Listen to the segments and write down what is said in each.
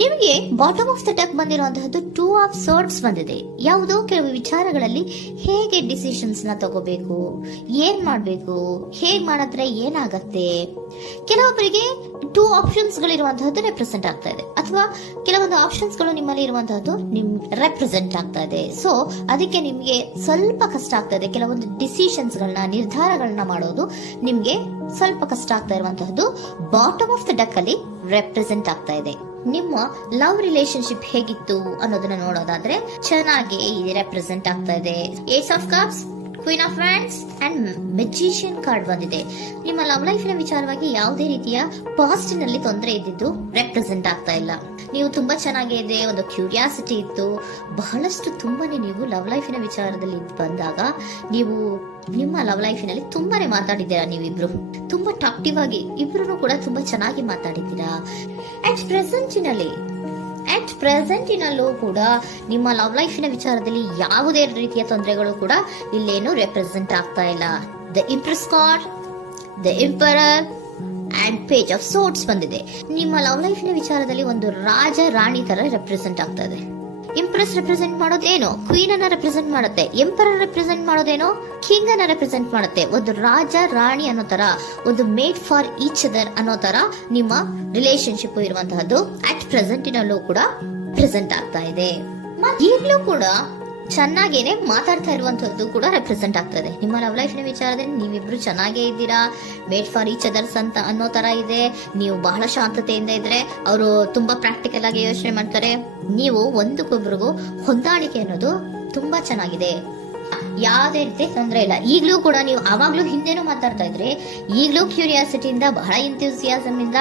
ನಿಮಗೆ bottom of the deck ಬಂದಿರುವಂತಹದ್ದು 2 of swords ಬಂದಿದೆ. ಯಾವುದೋ ಕೆಲವು ವಿಚಾರಗಳಲ್ಲಿ ಹೇಗೆ ಡಿಸಿಷನ್ಸ್ ನ ತಗೋಬೇಕು, ಏನ್ ಮಾಡ್ಬೇಕು, ಹೇಗ್ ಮಾಡಿದ್ರೆ ಏನಾಗತ್ತೆ. ಕೆಲವೊಬ್ಬರಿಗೆ 2 ಆಪ್ಷನ್ಸ್ ಗಳಿರುವಂತಹದ್ದು ರೆಪ್ರೆಸೆಂಟ್ ಆಗ್ತಾ ಇದೆ, ಅಥವಾ ಕೆಲವೊಂದು ಆಪ್ಷನ್ಸ್ ಗಳು ನಿಮ್ಮಲ್ಲಿ ಇರುವಂತಹದ್ದು ರೆಪ್ರೆಸೆಂಟ್ ಆಗ್ತಾ ಇದೆ. ಸೊ ಅದಕ್ಕೆ ನಿಮ್ಗೆ ಸ್ವಲ್ಪ ಕಷ್ಟ ಆಗ್ತಾ ಇದೆ. ಕೆಲವೊಂದು ಡಿಸಿಷನ್ಸ್ ಗಳನ್ನ, ನಿರ್ಧಾರಗಳನ್ನ ಮಾಡೋದು ನಿಮ್ಗೆ ಸ್ವಲ್ಪ ಕಷ್ಟ ಆಗ್ತಾ ಇರುವಂತಹದ್ದು ಬಾಟಮ್ ಆಫ್ ದ ಡೆಕ್ ಅಲ್ಲಿ ರೆಪ್ರೆಸೆಂಟ್ ಆಗ್ತಾ ಇದೆ. ನಿಮ್ಮ ಲವ್ ರಿಲೇಶನ್ಶಿಪ್ ಹೇಗಿತ್ತು ಅನ್ನೋದನ್ನ ನೋಡೋದಾದ್ರೆ ಚೆನ್ನಾಗಿ ರೆಪ್ರೆಸೆಂಟ್ ಆಗ್ತಾ ಇದೆ. Ace of cups, queen of wands and magician card ಬಂದಿದೆ. ನಿಮ್ಮ ಲವ್ ಲೈಫ್ ನ ವಿಚಾರವಾಗಿ ಯಾವುದೇ ರೀತಿಯ ಪಾಸಿಟಿವ್ ನಲ್ಲಿ ತೊಂದರೆ ಇದ್ದಿದ್ದು ರೆಪ್ರೆಸೆಂಟ್ ಆಗ್ತಾ ಇಲ್ಲ. ನೀವು ತುಂಬಾ ಚೆನ್ನಾಗಿದೆ, ಒಂದು ಕ್ಯೂರಿಯಾಸಿಟಿ ಇತ್ತು, ಬಹಳಷ್ಟು ತುಂಬಾನೇ ನೀವು ಲವ್ ಲೈಫಿನ ವಿಚಾರದಲ್ಲಿ ಬಂದಾಗ ನೀವು ನಿಮ್ಮ ಲವ್ ಲೈಫಿನಲ್ಲಿ ತುಂಬಾನೇ ಮಾತಾಡಿದ್ದೀರಾ. ನೀವಿಬ್ರು ತುಂಬಾ ಟಾಕ್ಟಿವ್ ಆಗಿ ಇಬ್ರು ಕೂಡ ತುಂಬಾ ಚೆನ್ನಾಗಿ ಮಾತಾಡಿದ್ದೀರಾ. ಅಟ್ ಪ್ರೆಸೆಂಟಿನಲ್ಲೂ ಕೂಡ ನಿಮ್ಮ ಲವ್ ಲೈಫಿನ ವಿಚಾರದಲ್ಲಿ ಯಾವುದೇ ರೀತಿಯ ತೊಂದರೆಗಳು ಕೂಡ ಇಲ್ಲೇನು ರೆಪ್ರೆಸೆಂಟ್ ಆಗ್ತಾ ಇಲ್ಲ. The empress card, the emperor and page of swords ಬಂದಿದೆ. ನಿಮ್ಮ ಲವ್ ಲೈಫಿನ ವಿಚಾರದಲ್ಲಿ ಒಂದು ರಾಜ ರಾಣಿ ತರ ರೆಪ್ರೆಸೆಂಟ್ ಆಗ್ತಾ ಇದೆ. ಇಂಪ್ರೆಸ್ ರೆಪ್ರೆಸೆಂಟ್ ಮಾಡೋದೇನೋ ಕ್ವೀನ್ ಅನ್ನ ರೆಪ್ರೆಸೆಂಟ್ ಮಾಡುತ್ತೆ, ಎಂಪರರ್ ರೆಪ್ರೆಸೆಂಟ್ ಮಾಡೋದೇನೋ ಕಿಂಗ್ ಅನ್ನ ರೆಪ್ರೆಸೆಂಟ್ ಮಾಡುತ್ತೆ. ಒಂದು ರಾಜ ರಾಣಿ ಅನ್ನೋ ತರ, ಒಂದು ಮೇಡ್ ಫಾರ್ ಈಚ್ ಅದರ್ ಅನ್ನೋ ತರ ನಿಮ್ಮ ರಿಲೇಶನ್ಶಿಪ್ ಇರುವಂತಹದ್ದು ಅಟ್ ಪ್ರೆಸೆಂಟಿನಲ್ಲೂ ಕೂಡ ಪ್ರೆಸೆಂಟ್ ಆಗ್ತಾ ಇದೆ. ಈಗಲೂ ಕೂಡ ಚೆನ್ನಾಗೇನೆ ಮಾತಾಡ್ತಾ ಇರುವಂತದ್ದು ಕೂಡ ರೆಪ್ರೆಸೆಂಟ್ ಆಗ್ತದೆ. ನಿಮ್ಮ ಲವ್ ಲೈಫ್ ನ ವಿಚಾರದಲ್ಲಿ ನೀವಿಬ್ರು ಚೆನ್ನಾಗೇ ಇದ್ದೀರಾ, ಮೇಡ್ ಫಾರ್ ಈಚ್ ಅದರ್ಸ್ ಅಂತ ಅನ್ನೋ ತರ ಇದೆ. ನೀವು ಬಹಳ ಶಾಂತತೆಯಿಂದ ಇದ್ರೆ ಅವರು ತುಂಬಾ ಪ್ರಾಕ್ಟಿಕಲ್ ಆಗಿ ಯೋಚನೆ ಮಾಡ್ತಾರೆ. ನೀವು ಒಂದಕ್ಕೊಬ್ರಿಗೂ ಹೊಂದಾಣಿಕೆ ಅನ್ನೋದು ತುಂಬಾ ಚೆನ್ನಾಗಿದೆ, ಯಾವುದೇ ರೀತಿ ತೊಂದರೆ ಇಲ್ಲ. ಈಗಲೂ ಕೂಡ ನೀವು ಆವಾಗ್ಲೂ ಹಿಂದೆನೂ ಮಾತಾಡ್ತಾ ಇದ್ರಿ, ಈಗಲೂ ಕ್ಯೂರಿಯಾಸಿಟಿಯಿಂದ, ಬಹಳ ಇಂಥ್ಯೂಸಿಯಾಸಮ್ ಇಂದ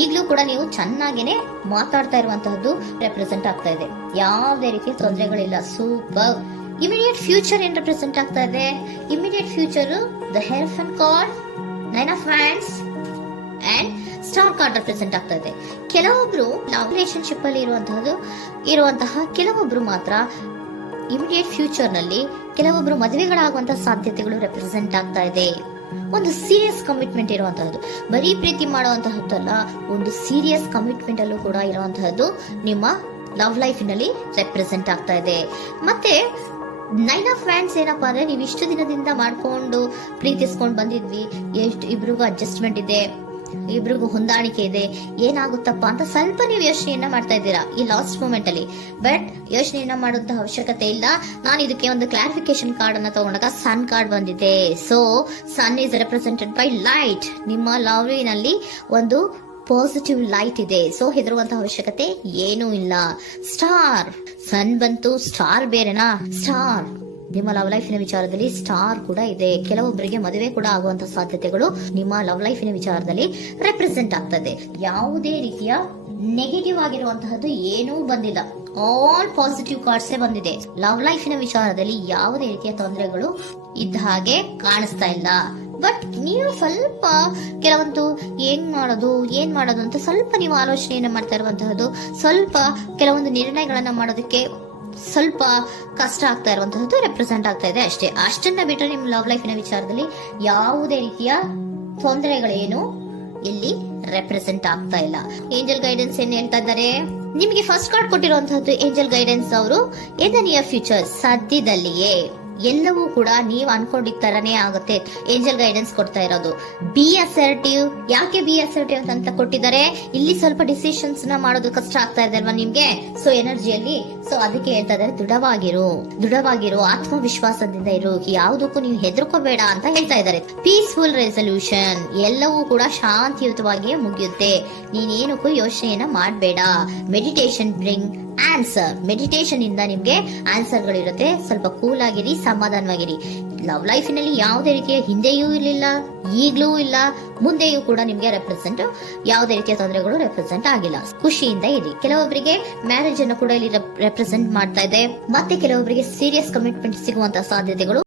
ಈಗಲೂ ಕೂಡ ನೀವು ಚೆನ್ನಾಗೇನೆ ಮಾತಾಡ್ತಾ ಇರುವಂತಹದ್ದು ರೆಪ್ರೆಸೆಂಟ್ ಆಗ್ತಾ ಇದೆ. ಯಾವುದೇ ರೀತಿಯ ತೊಂದರೆಗಳಿಲ್ಲ. ಸೂಪರ್. ಇಮಿಡಿಯೇಟ್ ಫ್ಯೂಚರ್ ಏನ್ ರೆಪ್ರೆಸೆಂಟ್ ಆಗ್ತಾ ಇದೆ? Immediate future the hierophant card, 9 of wands and star card represent ಆಗ್ತಾ ಇದೆ. ಕೆಲವೊಬ್ರು ಲವ್ ರಿಲೇಶನ್ಶಿಪ್ ಅಲ್ಲಿ ಇರುವಂತಹ ಕೆಲವೊಬ್ರು ಮಾತ್ರ ಇಮಿಡಿಯೇಟ್ ಫ್ಯೂಚರ್ ನಲ್ಲಿ ಕೆಲವೊಬ್ರು ಮದುವೆಗಳಾಗುವಂತಹ ಸಾಧ್ಯತೆಗಳು ರೆಪ್ರೆಸೆಂಟ್ ಆಗ್ತಾ ಇದೆ. ಒಂದು ಸೀರಿಯಸ್ ಕಮಿಟ್ಮೆಂಟ್ ಇರುವಂತಹದ್ದು, ಬರೀ ಪ್ರೀತಿ ಮಾಡುವಂತಹದ್ದಲ್ಲ, ಒಂದು ಸೀರಿಯಸ್ ಕಮಿಟ್ಮೆಂಟ್ ಅಲ್ಲೂ ಕೂಡ ಇರುವಂತಹದ್ದು ನಿಮ್ಮ ಲವ್ ಲೈಫಿನಲ್ಲಿ ರೆಪ್ರೆಸೆಂಟ್ ಆಗ್ತಾ ಇದೆ. ಮತ್ತೆ 9 ಆಫ್ ವ್ಯಾಂಡ್ಸ್ ಏನಪ್ಪಾ ಅಂದ್ರೆ, ನೀವು ಇಷ್ಟು ದಿನದಿಂದ ಮಾಡ್ಕೊಂಡು ಪ್ರೀತಿಸ್ಕೊಂಡು ಬಂದಿದ್ವಿ, ಇಬ್ರಿಗೂ ಅಡ್ಜಸ್ಟ್ಮೆಂಟ್ ಇದೆ, ಇಬ್ರಿಗೂ ಹೊಂದಾಣಿಕೆ ಇದೆ, ಏನಾಗುತ್ತಪ್ಪ ಅಂತ ಸ್ವಲ್ಪ ನೀವು ಯೋಚನೆಯನ್ನ ಮಾಡ್ತಾ ಇದ್ದೀರಾ ಈ ಲಾಸ್ಟ್ ಮೂಮೆಂಟ್ ಅಲ್ಲಿ. ಬಟ್ ಯೋಚನೆಯನ್ನ ಮಾಡುವಂತ ಅವಶ್ಯಕತೆ ಇಲ್ಲ. ನಾನು ಇದಕ್ಕೆ ಒಂದು ಕ್ಲಾರಿಫಿಕೇಶನ್ ಕಾರ್ಡ್ ಅನ್ನ ತಗೊಂಡಾಗ ಸನ್ ಕಾರ್ಡ್ ಬಂದಿದೆ. So sun is represented by light. ನಿಮ್ಮ ಲವ್ನಲ್ಲಿ ಒಂದು ಪಾಸಿಟಿವ್ ಲೈಟ್ ಇದೆ. ಸೊ ಹೆದರುವಂತಹ ಅವಶ್ಯಕತೆ ಏನೂ ಇಲ್ಲ. ಸ್ಟಾರ್, ಸನ್ ಬಂತು, ಸ್ಟಾರ್ ಬೇರೆನಾ? ಸ್ಟಾರ್ ನಿಮ್ಮ ಲವ್ ಲೈಫಿನ ವಿಚಾರದಲ್ಲಿ ಸ್ಟಾರ್ ಕೂಡ ಇದೆ. ಕೆಲವೊಬ್ಬರಿಗೆ ಮದುವೆ ಕೂಡ ಆಗುವಂತಹ ಸಾಧ್ಯತೆಗಳು ನಿಮ್ಮ ಲವ್ ಲೈಫಿನ ವಿಚಾರದಲ್ಲಿ ರೆಪ್ರೆಸೆಂಟ್ ಆಗ್ತದೆ. ಯಾವುದೇ ರೀತಿಯ ನೆಗೆಟಿವ್ ಆಗಿರುವಂತಹದ್ದು ಏನೂ ಬಂದಿಲ್ಲ. ಆಲ್ ಪಾಸಿಟಿವ್ ಕಾರ್ಡ್ಸ್ ಬಂದಿದೆ. ಲವ್ ಲೈಫಿನ ವಿಚಾರದಲ್ಲಿ ಯಾವುದೇ ರೀತಿಯ ತೊಂದರೆಗಳು ಇದ್ದ ಹಾಗೆ ಕಾಣಿಸ್ತಾ ಇಲ್ಲ. ಬಟ್ ನೀವು ಸ್ವಲ್ಪ ಕೆಲವೊಂದು ಏನ್ ಮಾಡೋದು ಅಂತ ಸ್ವಲ್ಪ ನೀವು ಆಲೋಚನೆಯನ್ನ ಮಾಡ್ತಾ ಇರುವಂತಹದ್ದು, ಸ್ವಲ್ಪ ಕೆಲವೊಂದು ನಿರ್ಣಯಗಳನ್ನ ಮಾಡೋದಕ್ಕೆ ಸ್ವಲ್ಪ ಕಷ್ಟ ಆಗ್ತಾ ಇರುವಂತಹದ್ದು ರೆಪ್ರೆಸೆಂಟ್ ಆಗ್ತಾ ಇದೆ ಅಷ್ಟೇ. ಅಷ್ಟನ್ನ ಬಿಟ್ಟರೆ ನಿಮ್ಮ ಲವ್ ಲೈಫಿನ ವಿಚಾರದಲ್ಲಿ ಯಾವುದೇ ರೀತಿಯ ತೊಂದರೆಗಳೇನು ಇಲ್ಲಿ ರೆಪ್ರೆಸೆಂಟ್ ಆಗ್ತಾ ಇಲ್ಲ. ಏಂಜಲ್ ಗೈಡೆನ್ಸ್ ಏನ್ ಹೇಳ್ತಾ ಇದ್ದಾರೆ? ನಿಮಗೆ ಫಸ್ಟ್ ಕಾರ್ಡ್ ಕೊಟ್ಟಿರುವಂತಹದ್ದು ಏಂಜಲ್ ಗೈಡೆನ್ಸ್ ಅವರು ಇನ್ ದ ನಿಯರ್ ಫ್ಯೂಚರ್, ಸದ್ಯದಲ್ಲಿಯೇ ಎಲ್ಲವೂ ಕೂಡ ನೀವು ಅನ್ಕೊಂಡಿದ್ದ ತರನೇ ಆಗುತ್ತೆ. ಏಂಜಲ್ ಗೈಡೆನ್ಸ್ ಕೊಡ್ತಾ ಇರೋದು ಬಿ ಅಸರ್ಟಿವ್. ಯಾಕೆ ಬಿ ಅಸರ್ಟಿವ್ ಅಂತ ಕೊಟ್ಟಿದ್ದಾರೆ? ಇಲ್ಲಿ ಸ್ವಲ್ಪ ಡಿಸಿಷನ್ಸ್ ನ ಮಾಡೋದು ಕಷ್ಟ ಆಗ್ತಾ ಇದೆ ಅಲ್ವಾ ನಿಮ್ಗೆ, ಸೊ ಎನರ್ಜಿಯಲ್ಲಿ. ಸೊ ಅದಕ್ಕೆ ಹೇಳ್ತಾ ಇದ್ದಾರೆ ದೃಢವಾಗಿರು, ಆತ್ಮವಿಶ್ವಾಸದಿಂದ ಇರು, ಯಾವುದಕ್ಕೂ ನೀವು ಹೆದರ್ಕೋಬೇಡ ಅಂತ ಹೇಳ್ತಾ ಇದ್ದಾರೆ. ಪೀಸ್ಫುಲ್ ರೆಸಲ್ಯೂಷನ್, ಎಲ್ಲವೂ ಕೂಡ ಶಾಂತಿಯುತವಾಗಿಯೇ ಮುಗಿಯುತ್ತೆ, ನೀನೇನಕ್ಕೂ ಯೋಚನೆಯನ್ನ ಮಾಡಬೇಡ. Meditation bring answer. ಮೆಡಿಟೇಷನ್ ಇಂದ ನಿಮ್ಗೆ ಆನ್ಸರ್ ಗಳಿರುತ್ತೆ. ಸ್ವಲ್ಪ ಕೂಲ್ ಆಗಿರಿ, ಸಮಾಧಾನವಾಗಿರಿ. ಲವ್ ಲೈಫಿನಲ್ಲಿ ಯಾವುದೇ ರೀತಿಯ ಹಿಂದೆಯೂ ಇರಲಿಲ್ಲ, ಈಗ್ಲೂ ಇಲ್ಲ, ಮುಂದೆಯೂ ಕೂಡ ನಿಮ್ಗೆ ಯಾವುದೇ ರೀತಿಯ ತೊಂದರೆಗಳು ರೆಪ್ರೆಸೆಂಟ್ ಆಗಿಲ್ಲ. ಖುಷಿಯಿಂದ ಇರಿ. ಕೆಲವೊಬ್ಬರಿಗೆ ಮ್ಯಾರೇಜ್ ಅನ್ನು ಕೂಡ ಇಲ್ಲಿ ರೆಪ್ರೆಸೆಂಟ್ ಮಾಡ್ತಾ ಇದೆ. ಮತ್ತೆ ಕೆಲವೊಬ್ಬರಿಗೆ ಸೀರಿಯಸ್ ಕಮಿಟ್ಮೆಂಟ್ ಸಿಗುವಂತಹ ಸಾಧ್ಯತೆಗಳು